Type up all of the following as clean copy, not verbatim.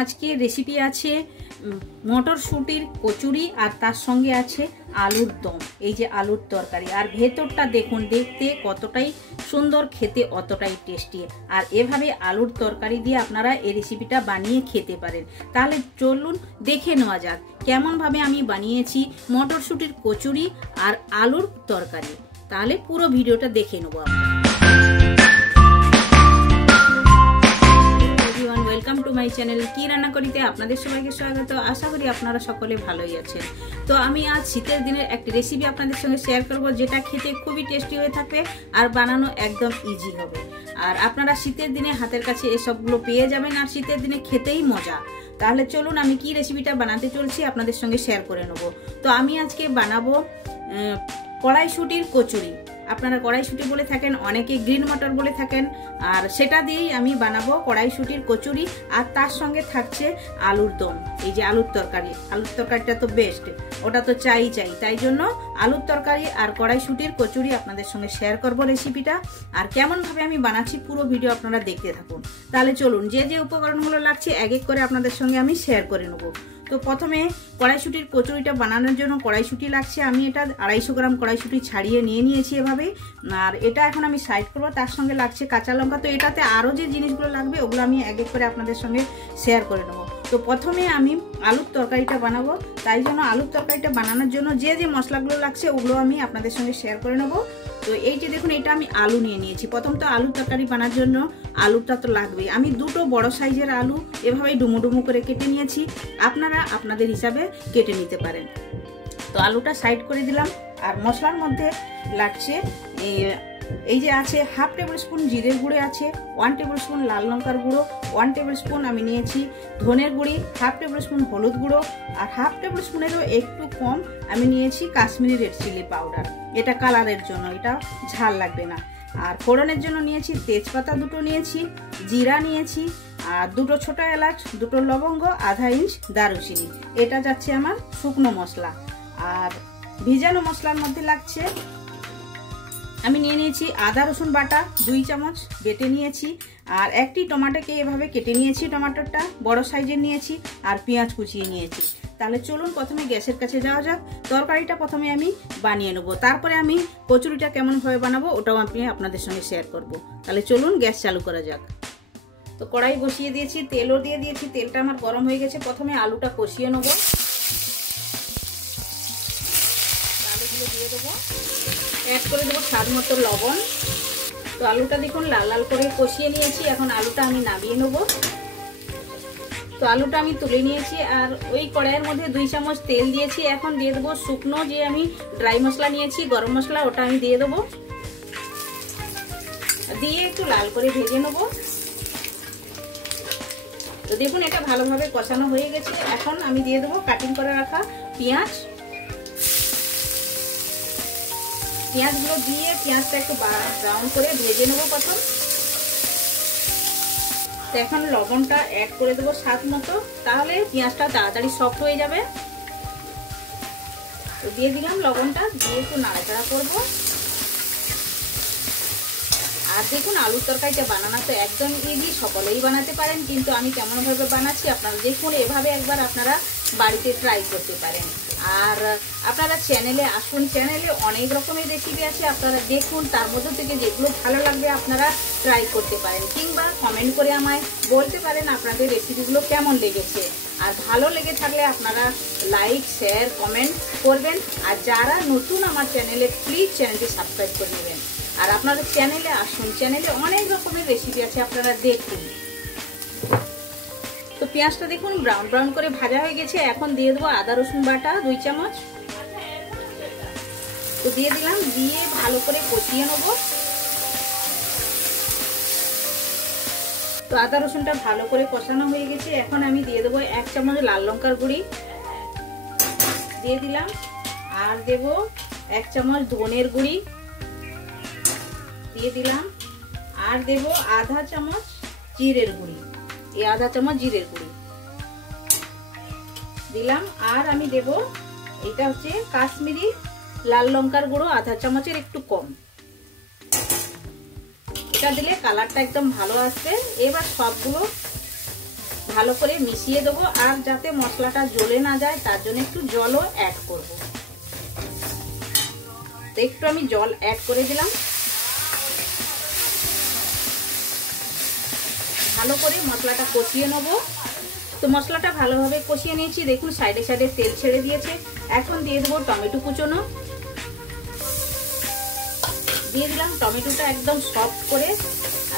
আজকে রেসিপি আছে মটরশুঁটির কচুরি আর তার সঙ্গে আছে আলুর দম। এই যে আলুর তরকারি, আর ভেতরটা দেখুন, দেখতে কতটাই সুন্দর, খেতে অতটাই টেস্টি। আর এভাবে আলুর তরকারি দিয়ে আপনারা এই রেসিপিটা বানিয়ে খেতে পারেন। তাহলে চলুন দেখে নেওয়া যাক কেমনভাবে আমি বানিয়েছি মটরশুঁটির কচুরি আর আলুর তরকারি। তাহলে পুরো ভিডিওটা দেখে নেবো আমরা। ওয়েলকাম টু মাই চ্যানেল কি রান্না করিতে আপনাদের সবাইকে স্বাগত। আশা করি আপনারা সকলে ভালোই আছেন। তো আমি আজ শীতের দিনের একটি রেসিপি আপনাদের সঙ্গে শেয়ার করব, যেটা খেতে খুবই টেস্টি হয়ে থাকবে আর বানানো একদম ইজি হবে। আর আপনারা শীতের দিনে হাতের কাছে এসবগুলো পেয়ে যাবেন আর শীতের দিনে খেতেই মজা। তাহলে চলুন আমি কি রেসিপিটা বানাতে চলছি আপনাদের সঙ্গে শেয়ার করে নেব। তো আমি আজকে বানাবো কড়াইশুঁটির কচুরি। আপনারা কড়াইশুঁটি বলে থাকেন, অনেকে গ্রিন মটর বলে থাকেন, আর সেটা দিয়েই আমি বানাবো কড়াইশুঁটির কচুরি। আর তার সঙ্গে থাকছে আলুর দম। এই যে আলুর তরকারি, আলুর তরকারিটা তো বেস্ট, ওটা তো চাই। তাই জন্য আলুর তরকারি আর কড়াইশুঁটির কচুরি আপনাদের সঙ্গে শেয়ার করব রেসিপিটা। আর কেমনভাবে আমি বানাচ্ছি পুরো ভিডিও আপনারা দেখতে থাকুন। তাহলে চলুন যে যে উপকরণগুলো লাগছে এক এক করে আপনাদের সঙ্গে আমি শেয়ার করে নেব। তো প্রথমে কড়াইশুঁটির কচুরিটা বানানোর জন্য কড়াইশুঁটি লাগছে। আমি এটা 250 গ্রাম কড়াইশুঁটি ছাড়িয়ে নিয়ে নিয়েছি এভাবে। আর এটা এখন আমি সাইড করবো। তার সঙ্গে লাগছে কাঁচা লঙ্কা। তো এটাতে আরও যে জিনিসগুলো লাগবে ওগুলো আমি এক এক করে আপনাদের সঙ্গে শেয়ার করে নেবো। তো প্রথমে আমি আলুর তরকারিটা বানাবো, তাই জন্য আলুর তরকারিটা বানানোর জন্য যে যে মশলাগুলো লাগছে ওগুলো আমি আপনাদের সঙ্গে শেয়ার করে নেবো। তো এই যে দেখুন, এটা আমি আলু নিয়ে নিয়েছি। প্রথম তো আলুর তরকারি বানার জন্য আলুটা তো লাগবে। আমি দুটো বড় সাইজের আলু এভাবেই ডুমো ডুমো করে কেটে নিয়েছি। আপনারা আপনাদের হিসাবে কেটে নিতে পারেন। তো আলুটা সাইড করে দিলাম। আর মশলার মধ্যে লাগছে এই যে আছে 1/2 টেবিল স্পুন জিরের গুঁড়ো আছে, 1 টেবিল স্পুন লাল লঙ্কার গুঁড়ো, 1 টেবিল স্পুন আমি নিয়েছি ধনের গুঁড়ি, 1/2 টেবিল স্পুন হলুদ গুঁড়ো, আর 1/2 টেবিল স্পুনেরও একটু কম আমি নিয়েছি কাশ্মীরি রেড চিলি পাউডার। এটা কালারের জন্য, এটা ঝাল লাগবে না। আর ফোড়নের জন্য নিয়েছি তেজপাতা দুটো নিয়েছি, জিরা নিয়েছি, আর দুটো ছোট এলাচ, দুটো লবঙ্গ, 1/2 ইঞ্চ দারুচিনি। এটা যাচ্ছে আমার শুকনো মশলা। আর ভিজানো মশলার মধ্যে লাগছে আমি নিয়ে নিয়েছি আদা রসুন বাটা 2 চামচ বেটে নিয়েছি, আর একটি টমেটোকে এভাবে কেটে নিয়েছি, টমেটোটা বড় সাইজের নিয়েছি, আর পেঁয়াজ কুচিয়ে নিয়েছি। তাহলে চলুন প্রথমে গ্যাসের কাছে যাওয়া যাক। তরকারিটা প্রথমে আমি বানিয়ে নেবো, তারপরে আমি কচুরিটা কেমনভাবে বানাবো ওটাও আমি আপনাদের সঙ্গে শেয়ার করব। তাহলে চলুন গ্যাস চালু করা যাক। তো কড়াই বসিয়ে দিয়েছি, তেলও দিয়ে দিয়েছি। তেলটা আমার গরম হয়ে গেছে। প্রথমে আলুটা কষিয়ে নেবো। আলুগুলো দিয়ে দেবো, অ্যাড করে দেবো স্বাদ মতো লবণ। তো আলুটা দেখুন লাল লাল করে কষিয়ে নিয়েছি। এখন আলুটা আমি নামিয়ে নেব। তো আলুটা আমি তুলে নিয়েছি। আর ওই কড়াইয়ের মধ্যে 2 চামচ তেল দিয়েছি। এখন দিয়ে দেবো শুকনো যে আমি ড্রাই মশলা নিয়েছি, গরম মশলা, ওটা আমি দিয়ে দেবো। দিয়ে একটু লাল করে ভেজে নেব। তো দেখুন এটা ভালোভাবে কষানো হয়ে গেছে। এখন আমি দিয়ে দেবো কাটিং করে রাখা পেঁয়াজ। পেঁয়াজগুলো দিয়ে পেঁয়াজটা একটু ব্রাউন করে ভেজে নেবো প্রথম। তো এখন লবণটা অ্যাড করে দেবো স্বাদ মতো, তাহলে পেঁয়াজটা তাড়াতাড়ি সফট হয়ে যাবে। তো দিয়ে দিলাম লবণটা, দিয়ে একটু নাড়াচাড়া করবো। আর দেখুন আলুর তরকারিটা বানানো তো একদম ইজি, সকলেই বানাতে পারেন। কিন্তু আমি কেমনভাবে বানাচ্ছি আপনারা দেখুন, এভাবে একবার আপনারা বাড়িতে ট্রাই করতে পারেন। আর আপনারা চ্যানেলে আসুন, চ্যানেলে অনেক রকমের রেসিপি আছে, আপনারা দেখুন, তার মধ্যে থেকে যেগুলো ভালো লাগবে আপনারা ট্রাই করতে পারেন, কিংবা কমেন্ট করে আমায় বলতে পারেন আপনাদের রেসিপিগুলো কেমন লেগেছে। আর ভালো লেগে থাকলে আপনারা লাইক, শেয়ার, কমেন্ট করবেন। আর যারা নতুন আমার চ্যানেলে, প্লিজ চ্যানেলটি সাবস্ক্রাইব করে নেবেন। আর আপনাদের চ্যানেলে আসুন, চ্যানেলে অনেক রকমের রেসিপি আছে, আপনারা দেখুন। তো পেঁয়াজটা দেখুন ব্রাউন ব্রাউন করে ভাজা হয়ে গেছে। এখন দিয়ে দেবো আদা রসুন বাটা 2 চামচ। তো দিয়ে দিলাম, দিয়ে ভালো করে কষিয়ে নেব। তো আদা রসুনটা ভালো করে কষানো হয়ে গেছে। এখন আমি দিয়ে দেবো 1 চামচ লাল লঙ্কার গুঁড়ি দিয়ে দিলাম, আর দেব 1 চামচ ধনের গুঁড়ি দিয়ে দিলাম, আর দেব 1/2 চামচ জিরের গুঁড়ি। এই 1/2 চামচ জিরের গুঁড়ি দিলাম। আর আমি দেব এটা হচ্ছে কাশ্মীরি লাল লঙ্কার গুঁড়ো 1/2 চামচের একটু কম। এটা দিলে কালারটা একদম ভালো আসবে। এবার সবগুলো ভালো করে মিশিয়ে দেবো। আর যাতে মশলাটা জ্বলে না যায় তার জন্য একটু জলও অ্যাড করব। তো একটু আমি জল অ্যাড করে দিলাম। ভালো করে মশলাটা কষিয়ে নেবো। তো মশলাটা ভালোভাবে কষিয়ে নিয়েছি, দেখুন সাইডে সাইডে তেল ছেড়ে দিয়েছে। এখন দিয়ে দেবো টমেটো কুচোনো, দিয়ে দিলাম। টমেটোটা একদম সফট করে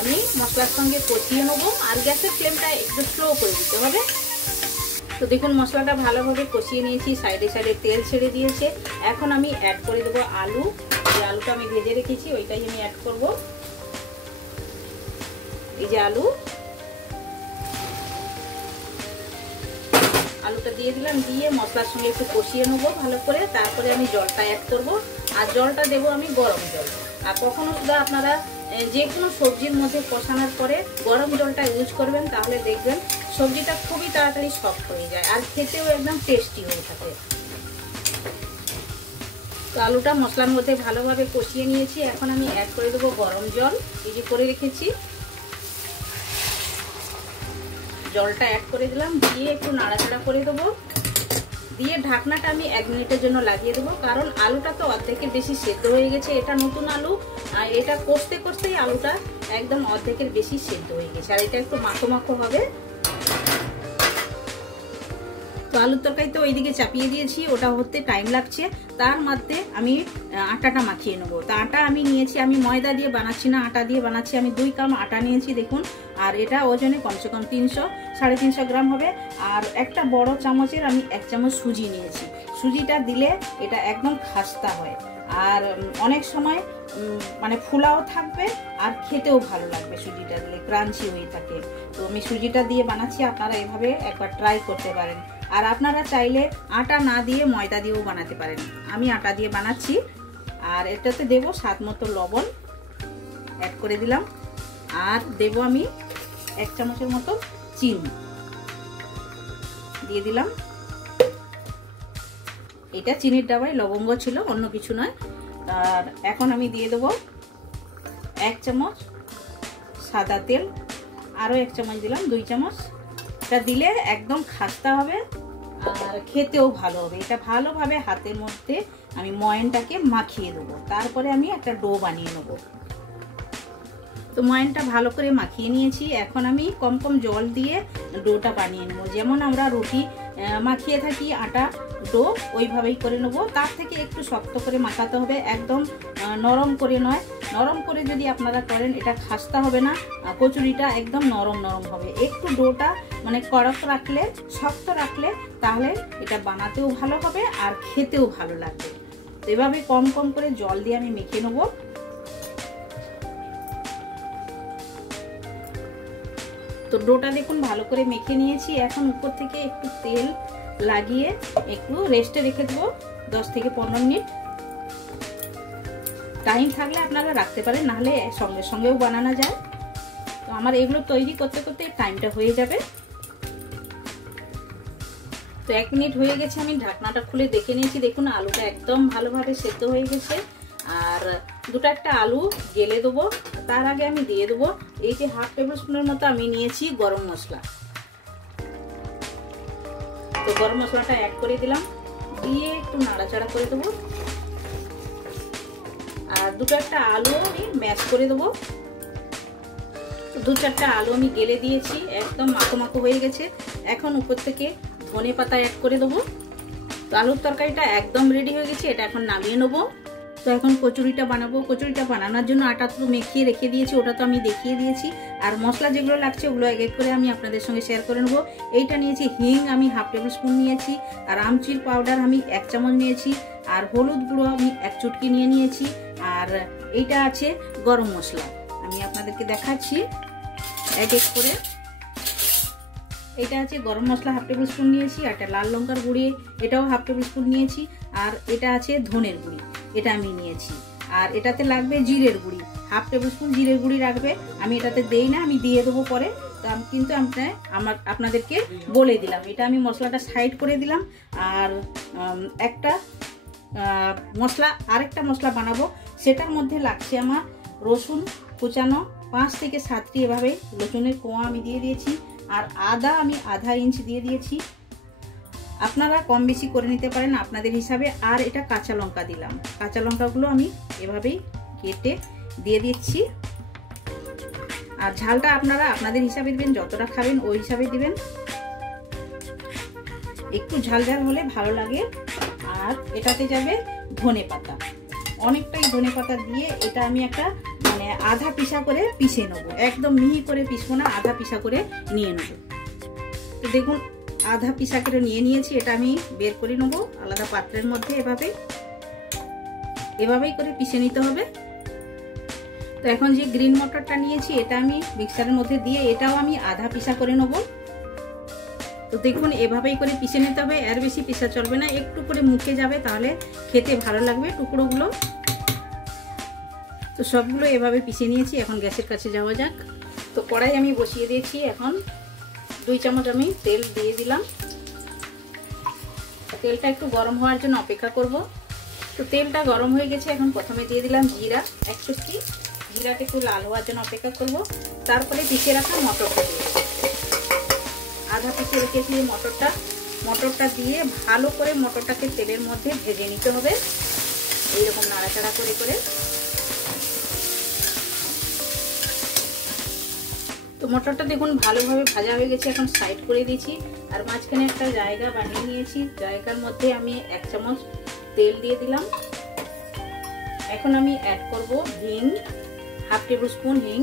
আমি মশলার সঙ্গে কষিয়ে নেবো। আর গ্যাসের ফ্লেমটা একটু স্লো করে দিতে হবে। তো দেখুন মশলাটা ভালোভাবে কষিয়ে নিয়েছি, সাইডে সাইডে তেল ছেড়ে দিয়েছে। এখন আমি অ্যাড করে দেবো আলু। যে আলুটা আমি ভেজে রেখেছি ওইটাই আমি অ্যাড করব। এই যে আলুটা দিয়ে দিলাম, দিয়ে মশলার সঙ্গে একটু কষিয়ে নেবো ভালো করে। তারপরে আমি জলটা অ্যাড করব। আর জলটা দেবো আমি গরম জল। আর কখনো শুধু আপনারা যে কোনো সবজির মধ্যে কষানোর পরে গরম জলটা ইউজ করবেন, তাহলে দেখবেন সবজিটা খুবই তাড়াতাড়ি সফট হয়ে যায় আর খেতেও একদম টেস্টি হয়ে থাকে। তো আলুটা মশলার মধ্যে ভালোভাবে কষিয়ে নিয়েছি। এখন আমি অ্যাড করে দেবো গরম জল, এই যে করে রেখেছি। জলটা অ্যাড করে দিলাম, দিয়ে একটু নাড়াচাড়া করে দেবো। দিয়ে ঢাকনাটা আমি 1 মিনিটের জন্য লাগিয়ে দেবো, কারণ আলুটা তো অর্ধেকের বেশি সেদ্ধ হয়ে গেছে। এটা নতুন আলু, আর এটা কষতে কষতেই আলুটা একদম অর্ধেকের বেশি সেদ্ধ হয়ে গেছে। আর এটা একটু মাখো মাখো হবে। তো আলুর তরকারি তো ওইদিকে চাপিয়ে দিয়েছি, ওটা হতে টাইম লাগছে। তার মধ্যে আমি আটাটা মাখিয়ে নেবো। তা আটা আমি নিয়েছি, আমি ময়দা দিয়ে বানাচ্ছি না, আটা দিয়ে বানাচ্ছি। আমি 2 কাপ আটা নিয়েছি দেখুন। আর এটা ওজনে কমসে কম 300-350 গ্রাম হবে। আর একটা বড় চামচের আমি 1 চামচ সুজি নিয়েছি। সুজিটা দিলে এটা একদম খাস্তা হয়, আর অনেক সময় মানে ফুলাও থাকবে আর খেতেও ভালো লাগবে। সুজিটা দিলে ক্রাঞ্চি হয়ে থাকে। তো আমি সুজিটা দিয়ে বানাচ্ছি, আপনারা এভাবে একবার ট্রাই করতে পারেন। আর আপনারা চাইলে আটা না দিয়ে ময়দা দিয়েও বানাতে পারেন। আমি আটা দিয়ে বানাচ্ছি। আর এটাতে দেব স্বাদ মতো লবণ অ্যাড করে দিলাম। আর দেব আমি 1 চামচের মতো চিনি দিয়ে দিলাম। এটা চিনির ডাবায় লবঙ্গ ছিল, অন্য কিছু নয়। আর এখন আমি দিয়ে দেবো 1 চামচ সাদা তেল, আরও 1 চামচ দিলাম, 2 চামচ। এটা দিলে একদম খাস্তা হবে আর খেতেও ভালো হবে। এটা ভালোভাবে হাতের মধ্যে আমি ময়ানটাকে মাখিয়ে দেবো। তারপরে আমি একটা ডো বানিয়ে নেবো। তো ময়ানটা ভালো করে মাখিয়ে নিয়েছি। এখন আমি কম কম জল দিয়ে ডোটা বানিয়ে নেবো। যেমন আমরা রুটি মাখিয়ে থাকি আটা ডো, ওইভাবেই করে নেবো। তার থেকে একটু শক্ত করে মাখাতে হবে, একদম নরম করে নয়। নরম করে যদি আপনারা করেন এটা খাস্তা হবে না, কচুরিটা একদম নরম নরম হবে। একটু ডোটা মানে কড়ক রাখলে, শক্ত রাখলে, তাহলে এটা বানাতেও ভালো হবে আর খেতেও ভালো লাগবে। তো এভাবে কম কম করে জল দিয়ে আমি মেখে নেবো। তো ডোটা দেখুন ভালো করে মেখে নিয়েছি। এখন উপর থেকে একটু তেল লাগিয়ে একটু রেস্টে রেখে দেবো 10 থেকে 15 মিনিট। টাইম থাকলে আপনারা রাখতে পারেন, নাহলে সঙ্গে সঙ্গেও বানানো যায়। তো আমার এগুলো তৈরি করতে করতে টাইমটা হয়ে যাবে। তো 1 মিনিট হয়ে গেছে, আমি ঢাকনাটা খুলে দেখে নিয়েছি। দেখুন আলুটা একদম ভালোভাবে সেদ্ধ হয়ে গেছে। আর একটা আলু গেলে দেবো। তার আগে আমি দিয়ে দেবো এই যে 1/2 টেবিল স্পুনের মতো আমি নিয়েছি গরম মশলা। তো গরম মশলাটা অ্যাড করে দিলাম, দিয়ে একটু নাড়াচাড়া করে দেবো। আর একটা আলু আমি ম্যাশ করে দেবো। 2-4টা আলু আমি গেলে দিয়েছি, একদম মাখো মাখো হয়ে গেছে। এখন উপর থেকে ধনে পাতা অ্যাড করে দেবো। তো আলুর তরকারিটা একদম রেডি হয়ে গেছে, এটা এখন নামিয়ে নেবো। তো এখন কচুরিটা বানাবো। কচুরিটা বানানোর জন্য আটা তো মেখিয়ে রেখে দিয়েছি, ওটা তো আমি দেখিয়ে দিয়েছি। আর মশলা যেগুলো লাগছে ওগুলো এক এক করে আমি আপনাদের সঙ্গে শেয়ার করে নেবো। এইটা নিয়েছি হিং, আমি 1/2 টেবিল স্পুন নিয়েছি। আর আমচুর পাউডার আমি 1 চামচ নিয়েছি। আর হলুদ গুঁড়ো আমি 1 চুটকি নিয়েছি। আর এইটা আছে গরম মশলা, আমি আপনাদেরকে দেখাচ্ছি এক এক করে। এটা আছে গরম মশলা 1/2 টেবিল স্পুন নিয়েছি। আর এটা লাল লঙ্কার গুঁড়ি, এটাও 1/2 টেবিল স্পুন নিয়েছি। আর এটা আছে ধনের গুঁড়ি, এটা আমি নিয়েছি। আর এটাতে লাগবে জিরের গুঁড়ি, 1/2 টেবিল স্পুন জিরের গুঁড়ি রাখবে। আমি এটাতে দেই না, আমি দিয়ে দেবো পরে। তো আমি কিন্তু আপনাদেরকে বলে দিলাম। এটা আমি মশলাটা সাইড করে দিলাম। আর আরেকটা মশলা বানাবো, সেটার মধ্যে লাগছে আমার রসুন কুচানো 5 থেকে 7টি, এভাবে রসুনের কোয়া আমি দিয়ে দিয়েছি। আর আদা আমি আধা ইঞ্চ দিয়ে দিয়েছি, আপনারা কম বেশি করে নিতে পারেন আপনাদের হিসাবে। আর এটা কাঁচা লঙ্কা দিলাম, কাঁচা লঙ্কাগুলো আমি এভাবেই কেটে দিয়ে দিচ্ছি। আর ঝালটা আপনারা আপনাদের হিসাবে দিবেন, যতটা খাবেন ওই হিসাবে দিবেন, একটু ঝাল ঝাল হলে ভালো লাগে। আর এটাতে যাবে ধনে পাতা, অনেকটাই ধনে পাতা দিয়ে এটা আমি একটা মানে আধা পিসা করে পিষে নেব, একদম মিহি করে পিসবো না, আধা পিসা করে নিয়ে নেব। তো দেখুন আধা পিসা করে নিয়ে নিয়েছি, এটা আমি বের করে নেব আলাদা পাত্রের মধ্যে। এভাবেই করে পিষে নিতে হবে। তো এখন যে গ্রিন মটরটা নিয়েছি এটা আমি মিক্সারের মধ্যে দিয়ে এটাও আমি আধা পিসা করে নেব। তো দেখুন এভাবেই করে পিষে নিতে হবে, এর বেশি পিষা চলবে না, একটু করে মুখে যাবে তাহলে খেতে ভালো লাগবে টুকরোগুলো। তো সবগুলো এভাবে পিষে নিয়েছি, এখন গ্যাসের কাছে যাওয়া যাক। তো কড়াই আমি বসিয়ে দিয়েছি, এখন 2 চামচ আমি তেল দিয়ে দিলাম। তেলটা একটু গরম হওয়ার জন্য অপেক্ষা করব। তো তেলটা গরম হয়ে গেছে, এখন প্রথমে দিয়ে দিলাম জিরা 1 চুটকি, জিরাটা একটু লাল হওয়ার জন্য অপেক্ষা করব। তারপরে পিষে রাখা মটরটা দিয়ে দেবো, আধা পিষে রেখেছি মটরটা দিয়ে ভালো করে মটরটাকে তেলের মধ্যে ভেজে নিতে হবে, এইরকম নাড়াচাড়া করে করে। তো মটরটা দেখুন ভালোভাবে ভাজা হয়ে গেছে, এখন সাইড করে দিয়েছি। আর মাঝখানে একটা জায়গা বানিয়ে নিয়েছি, জায়গার মধ্যে আমি 1 চামচ তেল দিয়ে দিলাম। এখন আমি অ্যাড করব হিং, 1/2 টেবিল স্পুন হিং।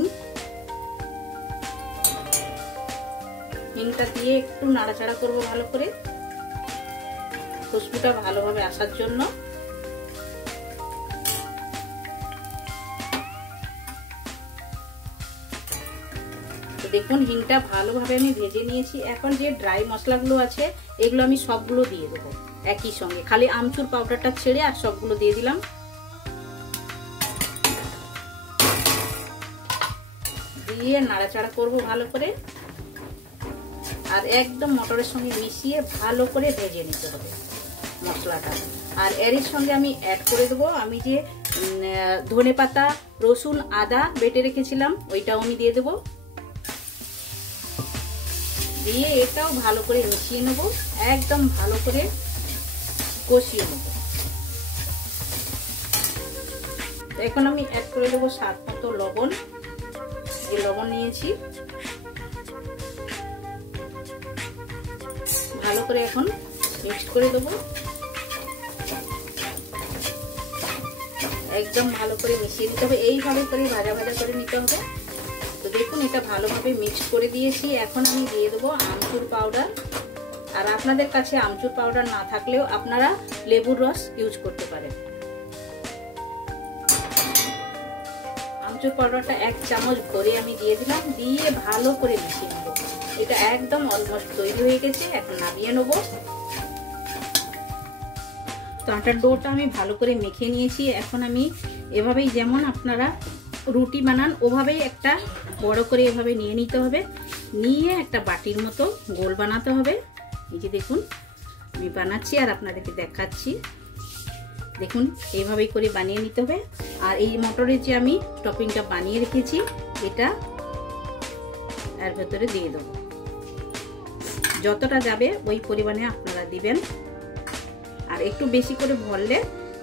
হিংটা দিয়ে একটু নাড়াচাড়া করব ভালো করে, খুশবুটা ভালোভাবে আসার জন্য। দেখুন হিংটা ভালোভাবে আমি ভেজে নিয়েছি। এখন যে ড্রাই মশলাগুলো আছে এগুলো আমি সবগুলো দিয়ে দেবো একই সঙ্গে, খালি আমচুর পাউডারটা ছেড়ে আর সবগুলো দিয়ে দিলাম। দিয়ে নাড়াচাড়া করব ভালো করে, আর একদম মটরের সঙ্গে মিশিয়ে ভালো করে ভেজে নিতে হবে মশলাটা। আর এর সঙ্গে আমি অ্যাড করে দেবো আমি যে ধনেপাতা, রসুন, আদা বেটে রেখেছিলাম ওইটাও আমি দিয়ে দেবো। দিয়ে এটাও ভালো করে মিশিয়ে নেব, একদম ভালো করে কষিয়ে নেব। এখন আমি অ্যাড করে দেবো স্বাদ মতো লবণ, যে লবণ নিয়েছি। ভালো করে এখন মিক্স করে দেবো, একদম ভালো করে মিশিয়ে দিতে হবে, এইভাবে করে ভাজা ভাজা করে নিতে হবে। তো দেখুন এটা ভালোভাবে মিক্স করে দিয়েছি। এখন আমি দিয়ে দেবো আমচুর পাউডার। আর আপনাদের কাছে আমচুর পাউডার না থাকলেও আপনারা লেবুর রস ইউজ করতে পারেন। আমচুর পাউডারটা 1 চামচ ভরে আমি দিয়ে দিলাম, দিয়ে ভালো করে মিশিয়ে নেব। এটা একদম অলমোস্ট তৈরি হয়ে গেছে, এখন নামিয়ে নেব। তো আটার ডোটা আমি ভালো করে মেখে নিয়েছি। এখন আমি এভাবেই যেমন আপনারা রুটি বানান ওভাবেই একটা বড় করে এভাবে নিয়ে নিতে হবে, নিয়ে একটা বাটির মতো গোল বানাতে হবে। এই যে দেখুন আমি বানাচ্ছি আর আপনাদেরকে দেখাচ্ছি, দেখুন এইভাবেই করে বানিয়ে নিতে হবে। আর এই মটরের যে আমি টপিংটা বানিয়ে রেখেছি এটা এর ভেতরে দিয়ে দেবো, যতটা যাবে ওই পরিমাণে আপনারা দিবেন। আর একটু বেশি করে ভরলে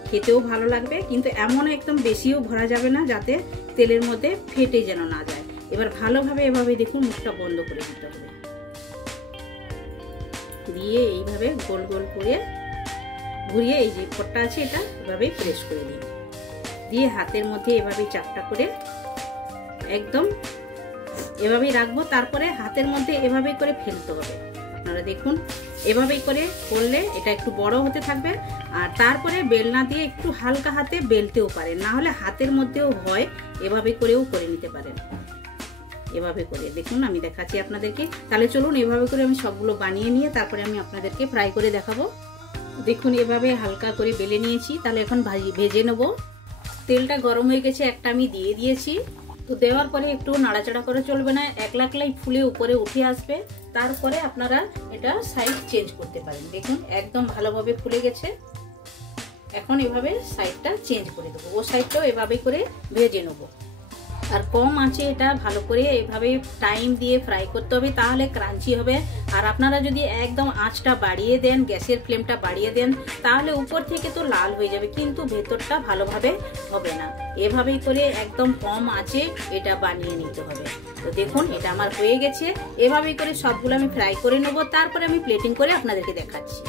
খেতেও ভালো লাগবে, কিন্তু এমন একদম বেশিও ভরা যাবে না যাতে তেলের মধ্যে ফেটে যেন না যায়। এবার ভালোভাবে এভাবে দেখুন মুখটা বন্ধ করে দিতে হবে, দিয়ে এইভাবে গোল গোল করে ঘুরিয়ে এই যে পটটা আছে এটা এভাবে প্রেস করে দিন, দিয়ে হাতের মধ্যে এভাবে চাপটা করে একদম এভাবেই রাখবো। তারপরে হাতের মধ্যে এভাবে করে ফেলতে হবে। আপনারা দেখুন এভাবেই করে করলে এটা একটু বড় হতে থাকবে। আর তারপরে বেলনা দিয়ে একটু হালকা হাতে বেলতেও পারেন, না হলে হাতের মধ্যেও হয়, এভাবে করেও করে নিতে পারেন। এভাবে করে দেখুন আমি দেখাচ্ছি আপনাদেরকে। তাহলে চলুন এভাবে করে আমি সবগুলো বানিয়ে নিয়ে তারপরে আমি আপনাদেরকে ফ্রাই করে দেখাবো। দেখুন এভাবে হালকা করে বেলে নিয়েছি, তাহলে এখন ভেজে নেব। তেলটা গরম হয়ে গেছে, একটা আমি দিয়ে দিয়েছি। তো দেওয়ার পরে একটু নাড়াচাড়া করে চলবে না, একলাই ফুলে উপরে উঠে আসবে, তারপরে আপনারা এটা সাইড চেঞ্জ করতে পারেন। দেখুন একদম ভালোভাবে ফুলে গেছে, এখন এভাবে সাইডটা চেঞ্জ করে দেবো, ও সাইডটাও এভাবে করে ভেজে নেব। আর কম আঁচে এটা ভালো করে এভাবে টাইম দিয়ে ফ্রাই করতে হবে, তাহলে ক্রাঞ্চি হবে। আর আপনারা যদি একদম আঁচটা বাড়িয়ে দেন, গ্যাসের ফ্লেমটা বাড়িয়ে দেন, তাহলে উপর থেকে তো লাল হয়ে যাবে কিন্তু ভেতরটা ভালোভাবে হবে না। এভাবেই করে একদম কম আঁচে এটা বানিয়ে নিতে হবে। তো দেখুন এটা আমার হয়ে গেছে। এভাবেই করে সবগুলো আমি ফ্রাই করে নেবো, তারপরে আমি প্লেটিং করে আপনাদেরকে দেখাচ্ছি।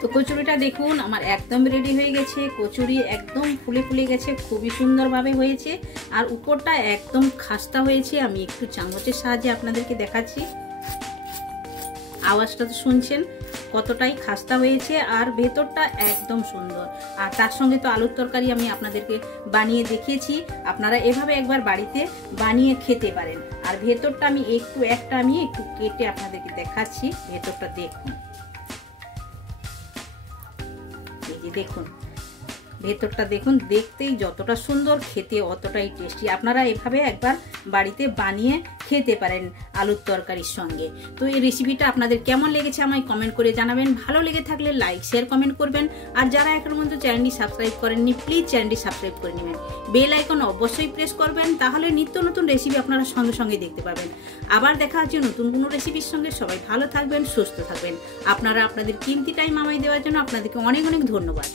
তো কচুরিটা দেখুন আমার একদম রেডি হয়ে গেছে। কচুরি একদম ফুলে ফুলে গেছে, খুবই সুন্দরভাবে হয়েছে। আর উপরটা একদম খাস্তা হয়েছে। আমি একটু চামচের সাহায্যে আপনাদেরকে দেখাচ্ছি, আওয়াজটা তো শুনছেন কতটাই খাস্তা হয়েছে। আর ভেতরটা একদম সুন্দর। আর তার সঙ্গে তো আলুর তরকারি আমি আপনাদেরকে বানিয়ে দেখিয়েছি। আপনারা এভাবে একবার বাড়িতে বানিয়ে খেতে পারেন। আর ভেতরটা আমি একটু কেটে আপনাদেরকে দেখাচ্ছি। ভেতরটা দেখুন, দেখুন ভেতরটা দেখুন, দেখতেই যতটা সুন্দর, খেতে অতটাই টেস্টি। আপনারা এভাবে একবার বাড়িতে বানিয়ে খেতে পারেন আলুর তরকারির সঙ্গে। তো এই রেসিপিটা আপনাদের কেমন লেগেছে আমায় কমেন্ট করে জানাবেন। ভালো লেগে থাকলে লাইক শেয়ার কমেন্ট করবেন। আর যারা এখনো পর্যন্ত চ্যানেলটি সাবস্ক্রাইব করেননি, প্লিজ চ্যানেলটি সাবস্ক্রাইব করে নেবেন। বেল আইকন অবশ্যই প্রেস করবেন, তাহলে নিত্য নতুন রেসিপি আপনারা সঙ্গে সঙ্গে দেখতে পাবেন। আবার দেখা হচ্ছে নতুন কোনো রেসিপির সঙ্গে। সবাই ভালো থাকবেন, সুস্থ থাকবেন। আপনারা আপনাদের কিমতি টাইম আমায় দেওয়ার জন্য আপনাদেরকে অনেক অনেক ধন্যবাদ।